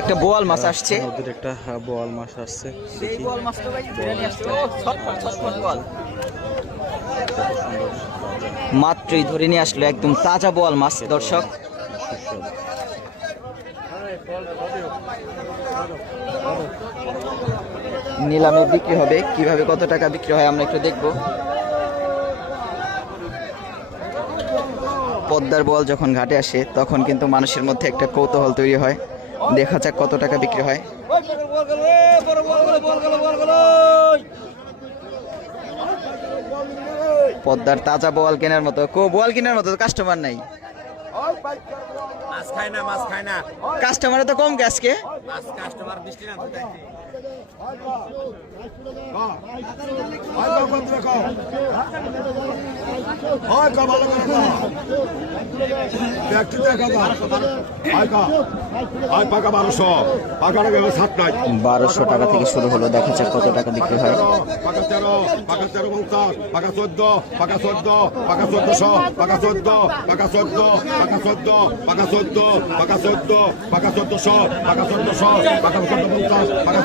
একটা বোয়াল মাছ আসছে, নদীর একটা বোয়াল মাছ আসছে। সেই বোয়াল মাছটা ভাই ধরে নিয়ে আসছে। ও ছটফট ছটফট বোয়াল, মাত্রই ধরে নিয়ে আসলো একদম তাজা বোয়াল মাছ দর্শক। নিলামে বিক্রি হবে, কিভাবে কত টাকা বিক্রি হয় আমরা একটু দেখব। পদ্মার বোয়াল যখন ঘাটে আসে তখন কিন্তু মানুষের মধ্যে একটা কৌতূহল তৈরি হয়, দেখা যাক কত টাকা বিক্রি হয়। পদ্মার তাজা বোয়াল কেনার মতো বোয়াল কেনার মতো কাস্টমার নাই, মাছ খায় না, মাছ খায় না, কাস্টমার তো কম আজকে। কাস্টমার বৃষ্টি না বারোশো টাকা থেকে শুরু হলো, দেখা যাক কত টাকা বিক্রি হয়। পাকা 13, পাকা 13 50, পাকা 14, পাকা 14, পাকা 1400, পাকা 14, পাকা 14, পাকা 14, পাকা 14, পাকা 14, পাকা 1400, পাকা 1400, পাকা 1450, পাকা 1450, পাকা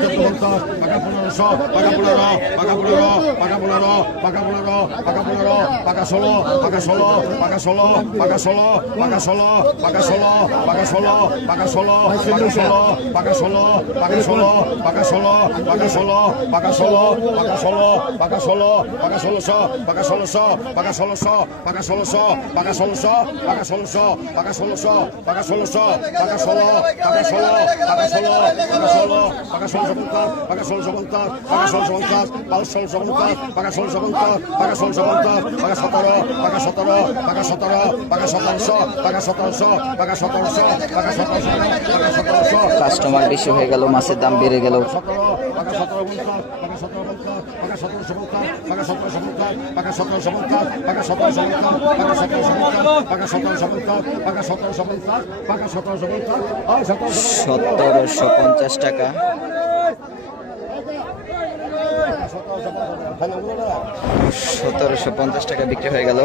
1500, পাকা 15, পাকা 15, পাকা 15, পাকা 15, পাকা 15, পাকা 16, পাকা 16, পাকা 16, পাকা 16, পাকা 16, পাকা 16, পাকা 16, পাকা 16, পাকা 16, পাকা 16, পাকা 16, পাকা 16, পাকা 16, পাকা 16, পাকা 16, পাকা 16, পাকা 1600, পাকা 1600, পাকা 1600, পাকা 1600, পাকা 1600, পাকা 1600, পাকা 1600, পাকা 1600, পাকা 16, পাকা 16, পাকা 16, পাকা 16, পাকা 1650, পাকা 1650, পাকা 1650, পাকা 1650, পাকা 1650, পাকা 1650, পাকা 17, পাকা 17, পাকা 17, পাকা 1700, পাকা 1700, পাকা 1700, পাকা 1700, পাকা 1700। কাস্টমার বেশি হয়ে গেল, মাছের দাম বেড়ে গেল। 17, পাকা 17 50, পাকা 17 50, পাকা 17 50, পাকা 17 50, পাকা 17 50, পাকা 17 50, পাকা 17 50, পাকা 17 50, পাকা 17 50, পাকা 17 50, আর 1750 টাকা। 1750 টাকা বিক্রি হয়ে গেল।